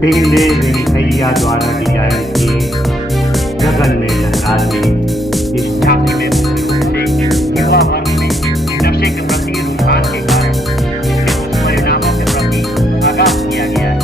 पीले भैया द्वारा डिजाइन किए गगन में लहराते इस झांकी में युवा वर्ग में नशे के प्रति रुझान के कारण इसके दुष्परिणामों के प्रति आगाह किया गया है।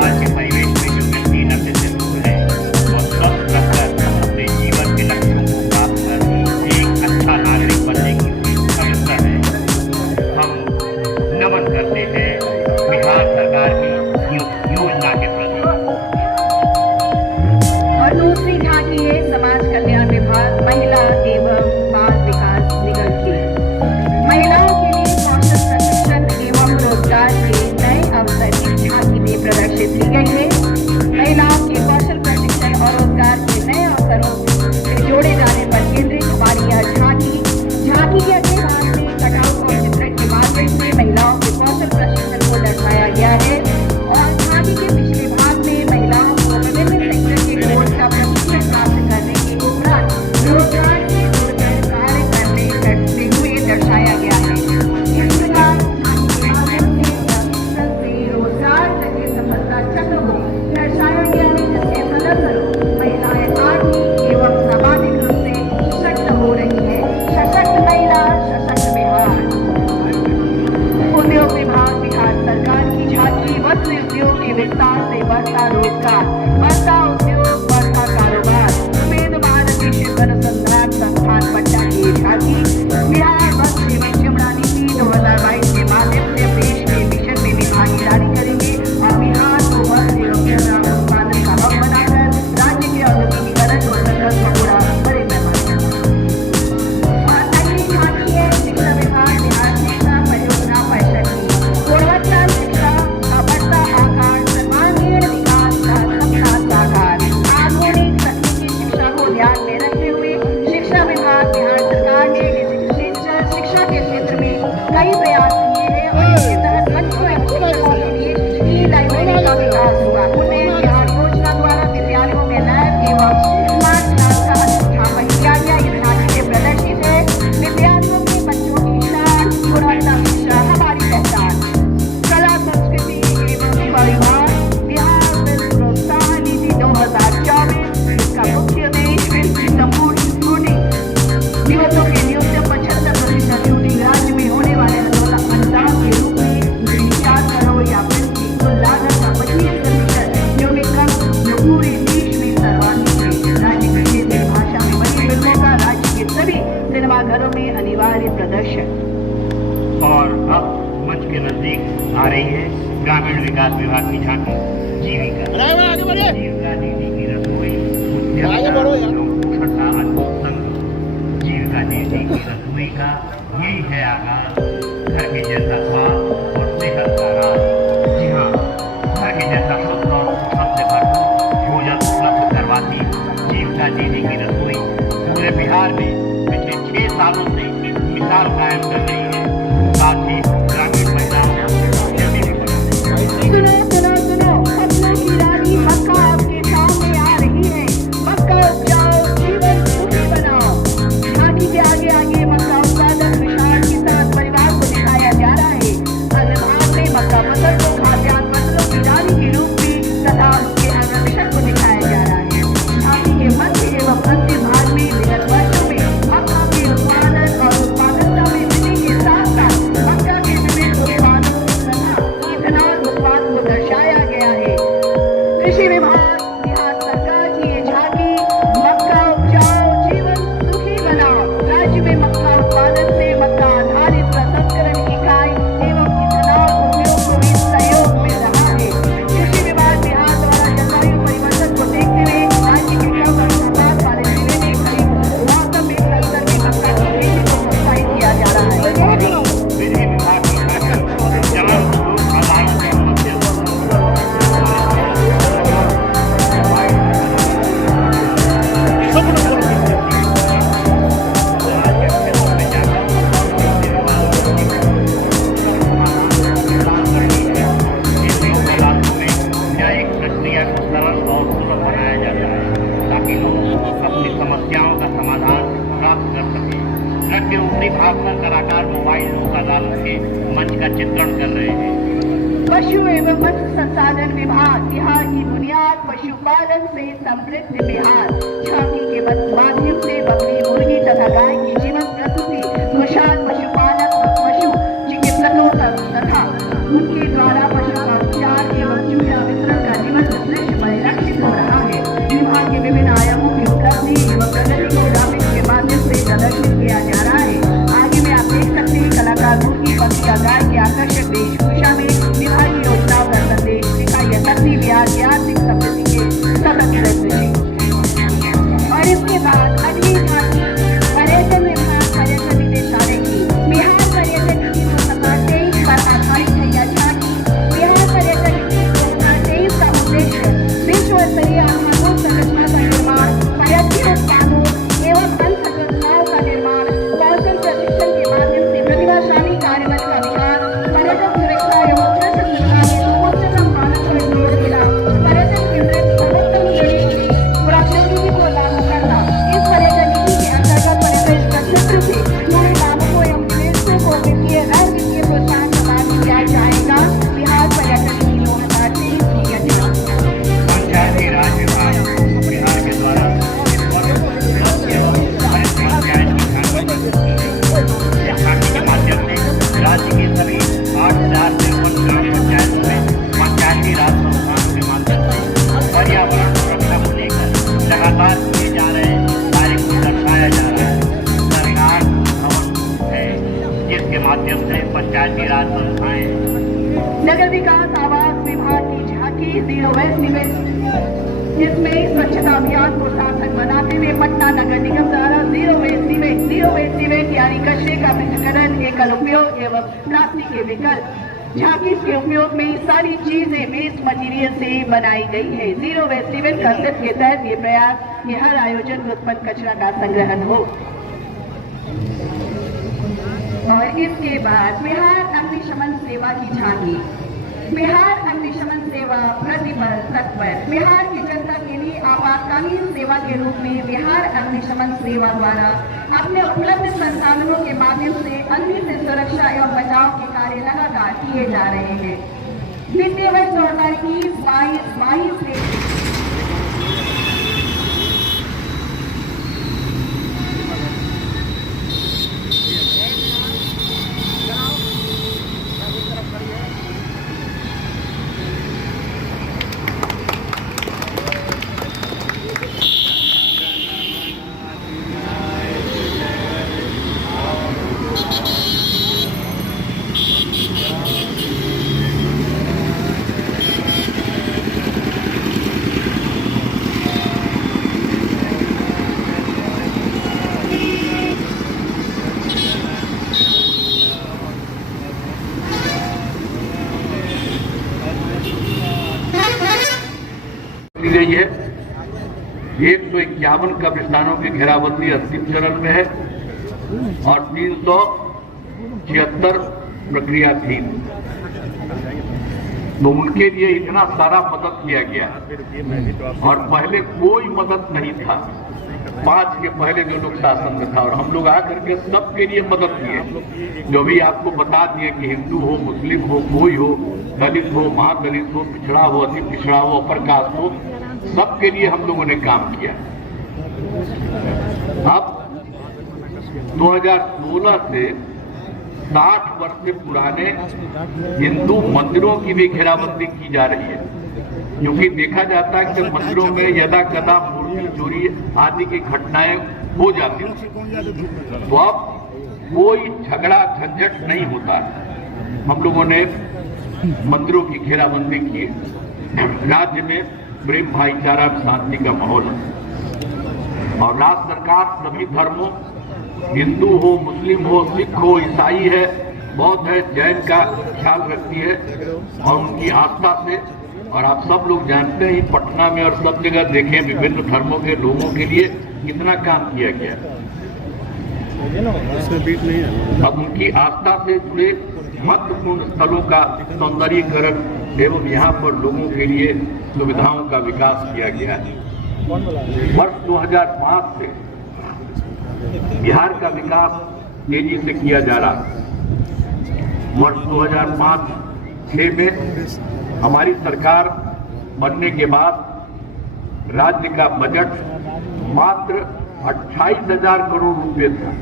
आज के परिवेश में जो व्यक्ति नशे से दूर है और स्वस्थ रहकर अपने जीवन के लक्ष्यों को प्राप्त कर एक अच्छा नागरिक बनने की अग्रसर है। हम नमन करते हैं बिहार सरकार की योजना के प्रति। और दूसरी झांकी है समाज कल्याण विभाग महिला एवं बाल विकास निगम की। महिलाओं के लिए कौशल प्रशिक्षण एवं रोजगार के नए अवसर इस झांकी में प्रदर्शित की गई है। महिलाओं के कौशल प्रशिक्षण और रोजगार के नए अवसरों से जोड़े जाने पर केंद्रित हमारी यह झांकी के अगले भाग में कटआउट और चित्रण के माध्यम से महिलाओं के कौशल प्रशिक्षण को दर्शाया गया है। झांकी के पिछले भाग में महिलाओं को विभिन्न सेक्टर के कोर्स का प्रशिक्षण प्राप्त करने के उपरांत रोजगार से जुड़कर कार्य करते हुए दर्शाया गया है। इस प्रकार झांकी के माध्यम से रोजगार तक के सफलता चक्र को दर्शाया गया है, जिसके फलस्वरूप महिलाएं आर्थिक एवं सामाजिक रूप से सशक्त हो रही है। सशक्त महिला सशक्त बिहार। उद्योग विभाग बिहार सरकार की झांकी वस्त्र उद्योग के विस्तार से बढ़ता रोजगार, बढ़ता उद्योग, बढ़ता कारोबार। वेद भारती शिल्प अनुसंधान संस्थान पटना की झांकी बिहार वस्त्र एवं चमड़ा नीति 2022 के माध्यम से देश के मिशन में भी भागीदारी करेंगे और बिहार को वस्त्र एवं चमड़ा उत्पादन का हब बनाकर राज्य के औद्योगिकीकरण और संघर्ष को पूरा बड़े पैमाने पर। अगली झांकी है शिक्षा विभाग बिहार शिक्षा परियोजना परिषद की। गुणवत्ता शिक्षा का बढ़ता आकार, सर्वांगीण विकास का सपना साकार। आधुनिक तकनीकी शिक्षा को ध्यान में रखते हुए शिक्षा विभाग बिहार सरकार ने शिक्षा के क्षेत्र में कई प्रयास किए हैं और इसके तहत बच्चों एवं शिक्षकों के लिए ई-लाइब्रेरी का विकास हुआ। उन्हें बिहार योजना द्वारा विद्यालयों में लैब एवं स्मार्ट क्लास का स्थापन किया गया। इस झांकी में प्रदर्शित है विद्यालयों के बच्चों की शान, गुणवत्ता शिक्षा हमारी पहचान। कला संस्कृति एवं युवा विभाग बिहार फिल्म प्रोत्साहन नीति 2024। इसका मुख्य उद्देश्य फिल्म की संपूर्ण शूटिंग दिवसों के न्यूनतम 75% शूटिंग राज्य में होने वाले अनुदान के रूप में 4 करोड़ या फिल्म की कुल लागत का 25% जो पूरे देश में सर्वाधिक है। राज्य की क्षेत्रीय भाषा में बनी फिल्मों का राज्य के सभी सिनेमाघरों में अनिवार्य प्रदर्शन। और अब मंच के नजदीक आ रही है ग्रामीण विकास विभाग की झांकी जीविका। जीविका दीदी की रसोई जीविका दीदी की रसोई का यही है आगाज। घर के जैसा स्वाद और सेहत का राज। जी हाँ, घर के जैसा शुद्ध और सबसे भरपूर भोजन उपलब्ध करवाती जीविका दीदी की रसोई पूरे बिहार में पिछले 6 सालों से मिसाल कायम कर रही है। साथ ही ग्रामीण महिलाओं को जल्दी भी बनाती है। सुनो फसलों की रानी मक्का आपके सामने आ रही है। मक्का उपजाओ, जीवन सुखी बनाओ। झांकी के आगे आगे मक्का उत्पादक विशाल किसान परिवार को दिखाया जा रहा है। अगले भाग में मक्का फसल को खाद्यान्न फसलों की रानी के रूप में तथा उसके संरक्षण को दिखाया जा रहा है। झांकी के मध्य एवं अंतिम भाग में विगत वर्षों में मक्का के उत्पादन और उत्पादकता में वृद्धि के साथ साथ मक्का के विभिन्न उत्पादों तथा इथेनॉल उत्पाद को दर्शाया गया है। कृषि विभाग बिहार सरकार की ये झांकी मक्का उपजाओ, जीवन सुखी बनाओ। राज्य में मक्का उत्पादन से मक्का आधारित प्रसंस्करण इकाई एवं इथेनॉल उद्योग को भी सहयोग मिल रहा है। कृषि विभाग बिहार द्वारा जलवायु परिवर्तन को देखते हुए राज्य के कम वर्षपात वाले जिले में करीब मौसम में क्लस्टर में मक्का की खेती को प्रोत्साहित किया जा रहा है। बिजली विभाग की बैठक जवान ट्रक के ऊपरी भाग पर कलाकार मोबाइल लोक अदालत के मंच का चित्रण कर रहे हैं। पशु एवं मत्स्य संसाधन विभाग बिहार की बुनियाद पशुपालन से समृद्ध बिहार झांकी के माध्यम से बकरी मुर्गी तथा गाय की जीवन प्रसूति खुशहाल पशुपालक पशु चिकित्सकों तथा उनके द्वारा पशु का उपचार एवं चूजा वितरण का जीवन दृश्य परिलक्षित हो रहा है। विभाग के विभिन्न आयामों की उपलब्धि एवं प्रगति को ग्राफिक्स के माध्यम से प्रदर्शित किया जा रहा है। आगे में आप देख सकते हैं कलाकार मुर्गी पक्षी का गाय की आकर्षक वेशभूषा में विभागीय योजनाओं का संदेश दिखाई है। शक्ति बिहार की आर्थिक समृद्धि के सतत दृश्य और इसके बाद अगली झांकी पर्यटन विभाग पर्यटन निदेशालय की बिहार पर्यटन नीति 2023 पर आधारित है यह झांकी। बिहार पर्यटन नीति 2023 का उद्देश्य विश्व स्तरीय आधारभूत संरचना का निर्माण, पर्यटन उत्पादों एवं संरचनाओं का निर्माण, कौशल प्रशिक्षण के माध्यम से प्रतिभाशाली कार्यबल का विकास, पर्यटन सुरक्षा एवं ट्रस्ट सुविधा के उच्चतम मानक पर जोर देना, पर्यटन केंद्रित सर्वोत्तम श्रेणी की प्रौद्योगिकी को लागू करना। इस पर्यटन नीति के अंतर्गत पर्यटन क्षेत्र से जुड़े लाभों एवं निवेशकों को वित्तीय गैर वित्तीय प्रोत्साहन प्रदान किया जाएगा। बिहार पर्यटन नीति 2023 की योजना। पंचायती राज विभाग बिहार के द्वारा इस वर्ष एवं पंचायत की झांकी के माध्यम से राज्य के सभी 8,053 ग्राम पंचायतों में पंचायती राज संस्थान के माध्यम से पर्यावरण सुरक्षा को लेकर लगातार किए जा रहे कार्य को दर्शाया जा रहा है। सरकार भवन है जिसके माध्यम से पंचायती राज संस्थाएं नगर विकास आवास विभाग की झांकी जीरो वेस्ट निवेश, जिसमें स्वच्छता अभियान को सार्थक बनाते हुए पटना नगर निगम द्वारा जीरो वेस्ट सीवेज यानी कचरे का पृथक्करण, एकल उपयोग एवं प्लास्टिक के विकल्प झांकी के उपयोग में सारी चीजें वेस्ट मटेरियल से बनाई गई है। जीरो वेस्ट सीवेज कंसेप्ट के तहत ये प्रयास कि हर आयोजन में उत्पन्न कचरा का संग्रहण हो। और इसके बाद बिहार अग्निशमन सेवा की झांकी। बिहार अग्निशमन सेवा प्रतिबल तत्पर बिहार की जनता के लिए आपातकालीन सेवा के रूप में बिहार अग्निशमन सेवा द्वारा अपने उपलब्ध संसाधनों के माध्यम से अग्नि से सुरक्षा एवं बचाव के कार्य लगातार किए जा रहे हैं। वित्तीय वर्ष 2021-22 में गई है। 151 कब्रिस्तानों की घेराबंदी अंतिम चरण में है और 376 प्रक्रियाधीन। तो उनके लिए इतना सारा मदद किया गया और पहले कोई मदद नहीं था। 5 के पहले जो लोग शासन में था और हम लोग आकर के सबके लिए मदद किए। जो भी आपको बता दिए कि हिंदू हो, मुस्लिम हो, कोई हो, दलित हो, महादलित हो, पिछड़ा हो, अति पिछड़ा हो, अपर कास्ट हो, सबके लिए हम लोगों ने काम किया। अब 2016 से 60 वर्ष से पुराने हिंदू मंदिरों की भी घेराबंदी की जा रही है, क्योंकि देखा जाता है कि मंदिरों में यदा कदा मूर्ति चोरी आदि की घटनाएं हो जाती हैं। तो अब कोई झगड़ा झंझट नहीं होता। हम लोगों ने मंदिरों की घेराबंदी की। राज्य में प्रेम भाईचारा शांति का माहौल है और राज्य सरकार सभी धर्मों, हिंदू हो, मुस्लिम हो, सिख हो, ईसाई है, बौद्ध है, जैन का ख्याल रखती है और उनकी आस्था से। और आप सब लोग जानते हैं पटना में और सब जगह देखें विभिन्न धर्मों के लोगों के लिए कितना काम किया गया। अब उनकी आस्था से जुड़े महत्वपूर्ण स्थलों का सौंदर्यीकरण एवं यहाँ पर लोगों के लिए सुविधाओं का विकास किया गया है। वर्ष 2005 से बिहार का विकास तेजी से किया जा रहा है। वर्ष 2005-6 में हमारी सरकार बनने के बाद राज्य का बजट मात्र 28,000 करोड़ रुपए था।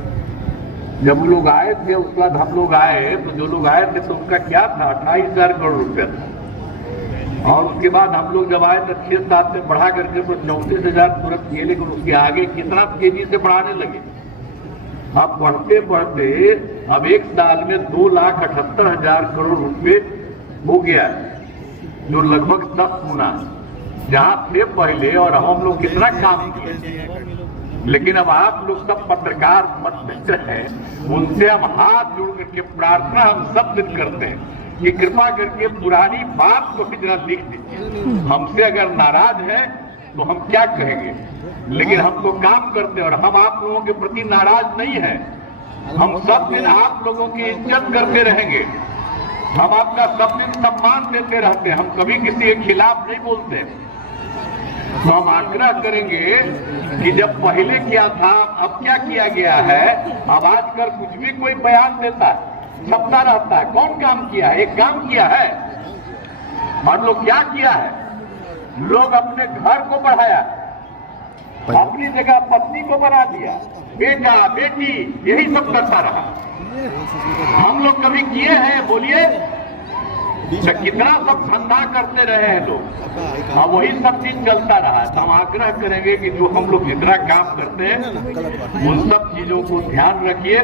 जब वो लोग आए थे, उसके बाद हम लोग आए, तो जो लोग आए थे तो उनका क्या था, 28,000 करोड़ रुपया था। और उसके बाद हम लोग जब आए तो 6-7 में बढ़ा करके तो 34,000 तुरंत किए, लेकिन उसके आगे कितना तेजी से बढ़ाने लगे। अब बढ़ते बढ़ते अब एक साल में 2,78,000 करोड़ रुपए हो गया, जो लगभग 10 गुना जहां थे पहले। और हम लोग कितना काम किए, लेकिन अब आप लोग सब पत्रकार मत हैं, उनसे हम हाथ जोड़ करके प्रार्थना हम सब दिन करते हैं कि कृपा करके पुरानी बात को भी जरा लिख दीजिए। हमसे अगर नाराज है तो हम क्या कहेंगे, लेकिन हम तो काम करते हैं और हम आप लोगों के प्रति नाराज नहीं है। हम सब दिन आप लोगों की इज्जत करते रहेंगे, हम आपका सब दिन सम्मान देते रहते हैं, हम कभी किसी के खिलाफ नहीं बोलते। तो हम आग्रह करेंगे कि जब पहले क्या था, अब क्या किया गया है। अब आजकल कुछ भी कोई बयान देता है, छपता रहता है। कौन काम किया है? एक काम किया है। मान लो क्या किया है, लोग अपने घर को बढ़ाया, अपनी जगह पत्नी को बना दिया, बेटा बेटी यही सब करता रहा। हम लोग कभी किए हैं? बोलिए। तो कितना सब धंधा करते रहे हैं लोग, और वही सब चीज चलता रहा। तो हम आग्रह करेंगे कि जो हम लोग जितना काम करते हैं उन सब चीजों को ध्यान रखिए।